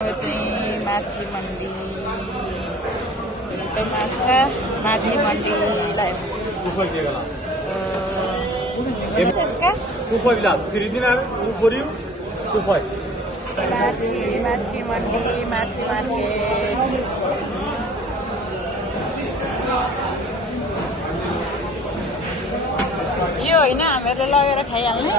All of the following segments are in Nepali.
माछी मंडी माछी मंडीलाई यसका माछी मंडी माछी मार्केट यो होइन हामीहरूले लगेर खाइहाल्ने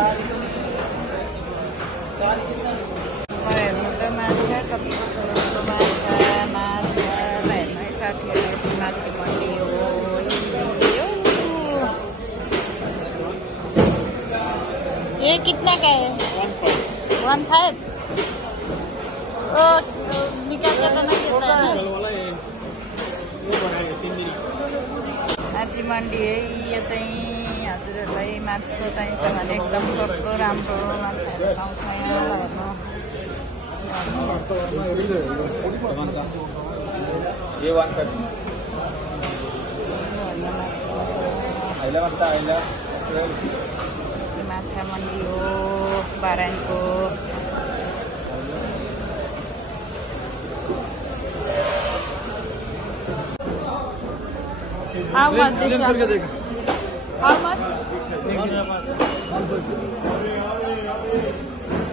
माछा कतिको माछा हेर्नु है साथीहरू माछी मंडी हो ये कितना का है 1.5 ओ निकाल के तो नहीं देता है माछी मंडी है यो चाहिँ हजुरहरूलाई माछा चाहिन्छ भने एकदम सस्तो राम्रो माछाहरू पाउँछ यहाँ हेर्नु माछा मंडी हो बारानको How much this one? How much?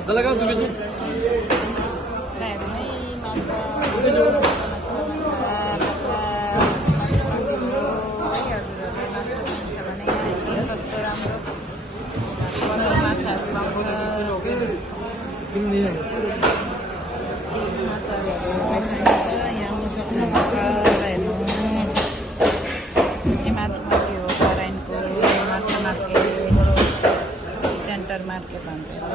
Dalaga tu betul. Centre market भन्छ